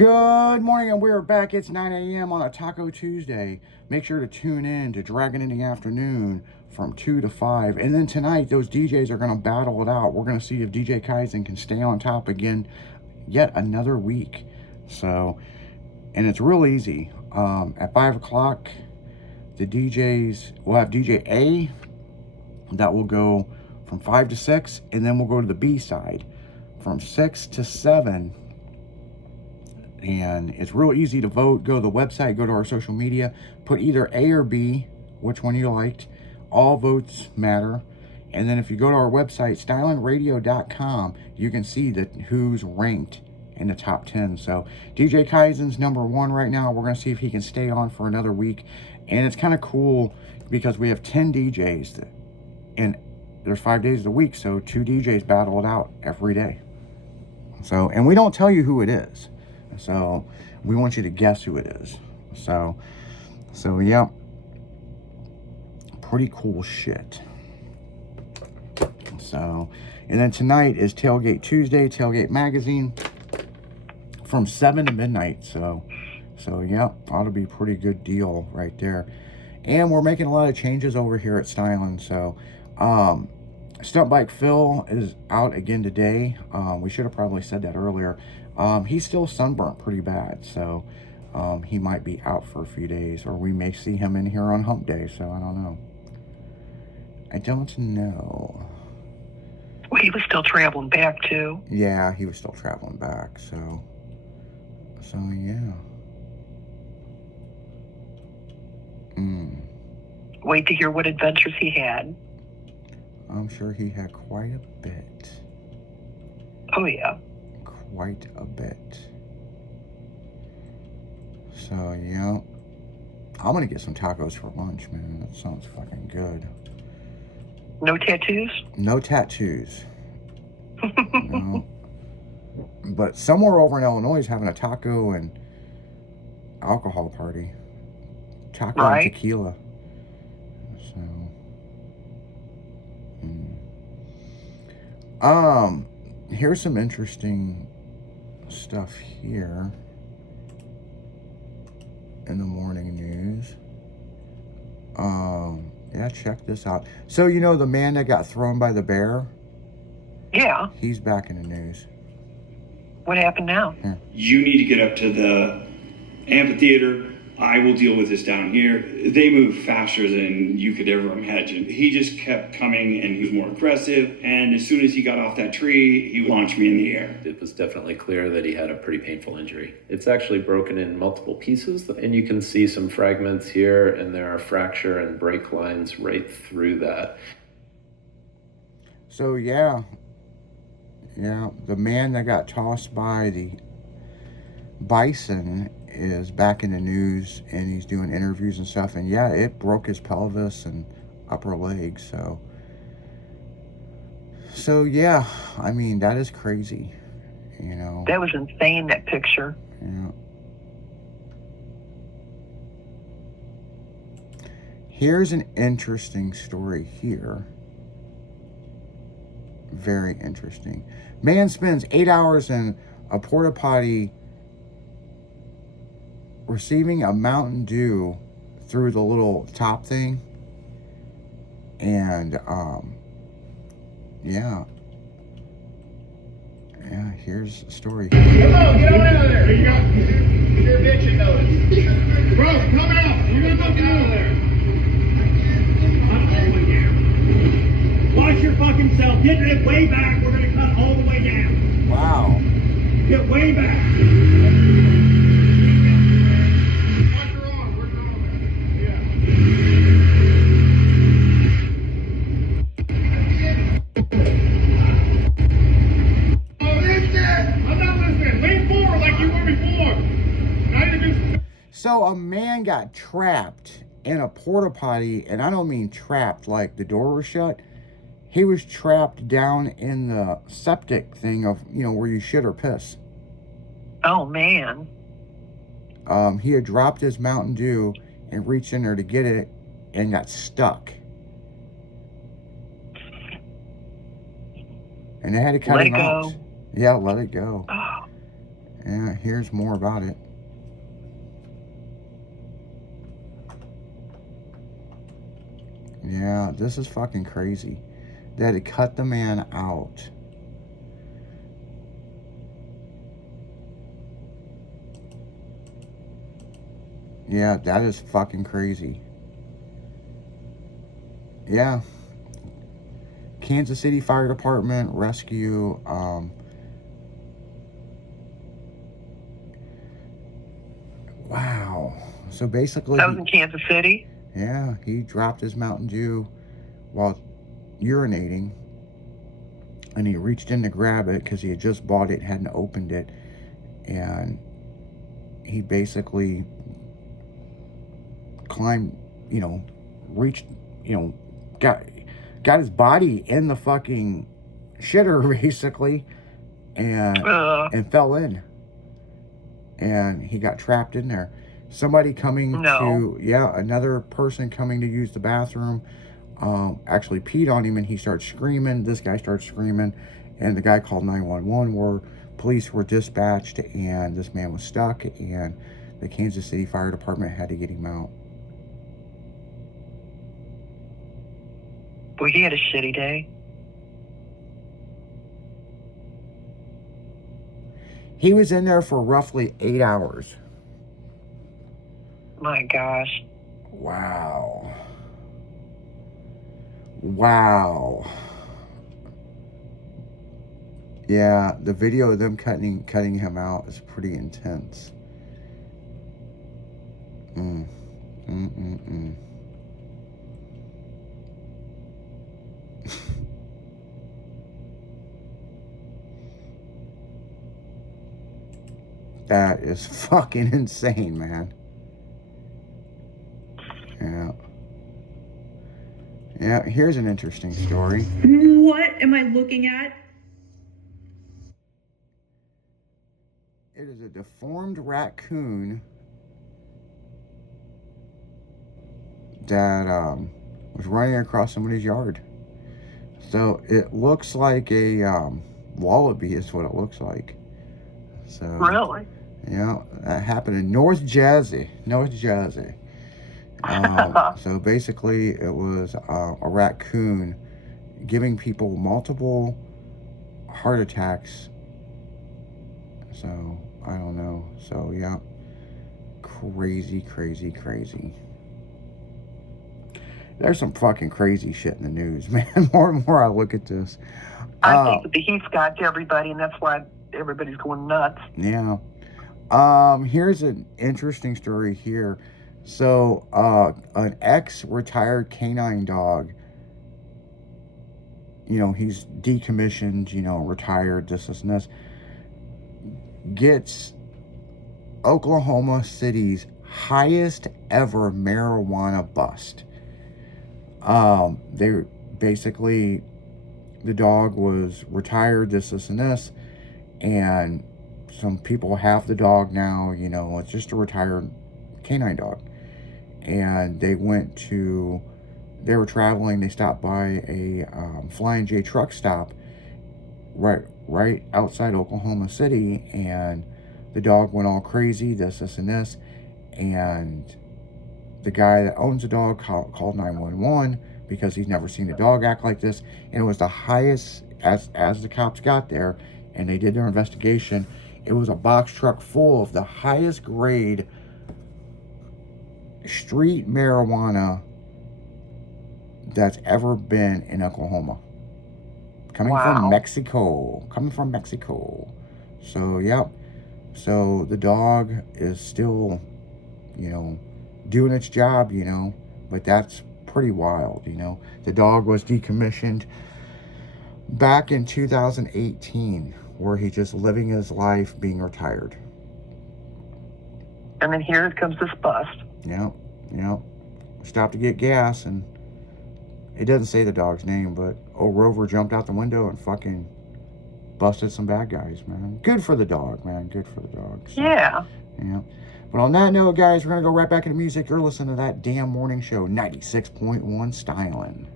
Good morning, and we're back. It's 9 a.m. on a Taco Tuesday. Make sure to tune in to Dragon in the Afternoon from 2 to 5. And then tonight, those DJs are going to battle it out. We're going to see if DJ Kaizen can stay on top again yet another week. So, and it's real easy. At 5 o'clock, the DJs will have DJ A that will go from 5 to 6, and then we'll go to the B side from 6 to 7. And it's real easy to vote. Go to the website, go to our social media, put either A or B, which one you liked. All votes matter. And then if you go to our website, stylinradio.com, you can see that who's ranked in the top 10. So DJ Kaizen's number 1 right now. We're going to see if he can stay on for another week. And it's kind of cool because we have 10 DJs and there's 5 days of the week. So 2 DJs battle it out every day. So, and we don't tell you who it is. So we want you to guess who it is. So yeah, pretty cool shit. So, and then tonight is Tailgate Tuesday, Tailgate Magazine from 7 to midnight. So yeah, ought to be a pretty good deal right there. And we're making a lot of changes over here at Stylin'. So, Stunt Bike Phil is out again today. We should have probably said that earlier. He's still sunburnt pretty bad, so he might be out for a few days, or we may see him in here on hump day, so I don't know. I don't know. Well, he was still traveling back, too. Yeah, he was still traveling back, so yeah. Wait to hear what adventures he had. I'm sure he had quite a bit. Oh, yeah. Quite a bit. So, yeah. I'm going to get some tacos for lunch, man. That sounds fucking good. No tattoos? No tattoos. No. But somewhere over in Illinois is having a taco and alcohol party. Taco and tequila. So, here's some interesting stuff here in the morning news. Yeah, check this out. So, you know the man that got thrown by the bear? Yeah. He's back in the news. What happened now? Yeah. You need to get up to the amphitheater. I will deal with this down here. They move faster than you could ever imagine. He just kept coming and he was more aggressive. And as soon as he got off that tree, he launched me in the air. It was definitely clear that he had a pretty painful injury. It's actually broken in multiple pieces, and you can see some fragments here, and there are fracture and break lines right through that. So, yeah, the man that got tossed by the bison is back in the news, and he's doing interviews and stuff, and yeah, it broke his pelvis and upper leg. So yeah, I mean, that is crazy, you know. That was insane, that picture. Yeah. Here's an interesting story here. Very interesting. Man spends 8 hours in a porta potty receiving a Mountain Dew through the little top thing. And, yeah, here's the story. Come on, get out of there. You got your bitching notice. Bro, come out. You're gonna fucking out of there. Cut all the way down. Watch your fucking self. Get it way back. We're gonna cut all the way down. Wow. Get way back. So a man got trapped in a porta potty, and I don't mean trapped like the door was shut. He was trapped down in the septic thing of, you know, where you shit or piss. Oh, man. He had dropped his Mountain Dew and reached in there to get it and got stuck. And they had to cut him out. Let it go. Yeah, let it go. Oh. Yeah, here's more about it. Yeah, this is fucking crazy. They had to cut the man out. Yeah, that is fucking crazy. Yeah. Kansas City Fire Department rescue. Wow. So basically, That was in Kansas City. yeah, he dropped his Mountain Dew while urinating, and he reached in to grab it because he had just bought it, hadn't opened it, and he basically climbed, reached, got his body in the fucking shitter basically, and fell in, and he got trapped in there. Somebody coming another person coming to use the bathroom actually peed on him, and he starts screaming. This guy starts screaming, and the guy called 911 where police were dispatched, and this man was stuck, and the Kansas City Fire Department had to get him out. Boy, he had a shitty day. He was in there for roughly 8 hours. My gosh. Wow. Wow. Yeah, the video of them cutting him out is pretty intense. That is fucking insane, man. Yeah. Yeah, here's an interesting story. What am I looking at? It is a deformed raccoon that was running across somebody's yard. So it looks like a wallaby is what it looks like. So Really? yeah, that happened in North Jersey. So basically it was a raccoon giving people multiple heart attacks. So I don't know. So yeah, crazy. There's some fucking crazy shit in the news, man. More and more I look at this. I think that the heat's got to everybody, and that's why everybody's going nuts. Yeah. Here's an interesting story here. So, an ex-retired canine dog, he's decommissioned, retired, this and this, gets Oklahoma City's highest ever marijuana bust. They basically, the dog was retired, this and this, and some people have the dog now, it's just a retired canine dog. And they were traveling, they stopped by a Flying J truck stop right outside Oklahoma City, and the dog went all crazy, this and this, and the guy that owns the dog called 911 because he's never seen a dog act like this, and it was the highest, as the cops got there and they did their investigation, it was a box truck full of the highest grade street marijuana that's ever been in Oklahoma. Coming from Mexico. So, yep. So, the dog is still, doing its job, but that's pretty wild, The dog was decommissioned back in 2018, where he's just living his life being retired. And then here comes this bust. Yep. Stopped to get gas, and it doesn't say the dog's name, but old Rover jumped out the window and fucking busted some bad guys, man. Good for the dog, man. Good for the dog. So, Yeah. Yeah. But on that note, guys, we're going to go right back into music. You're listening to That Damn Morning Show, 96.1 Stylin'.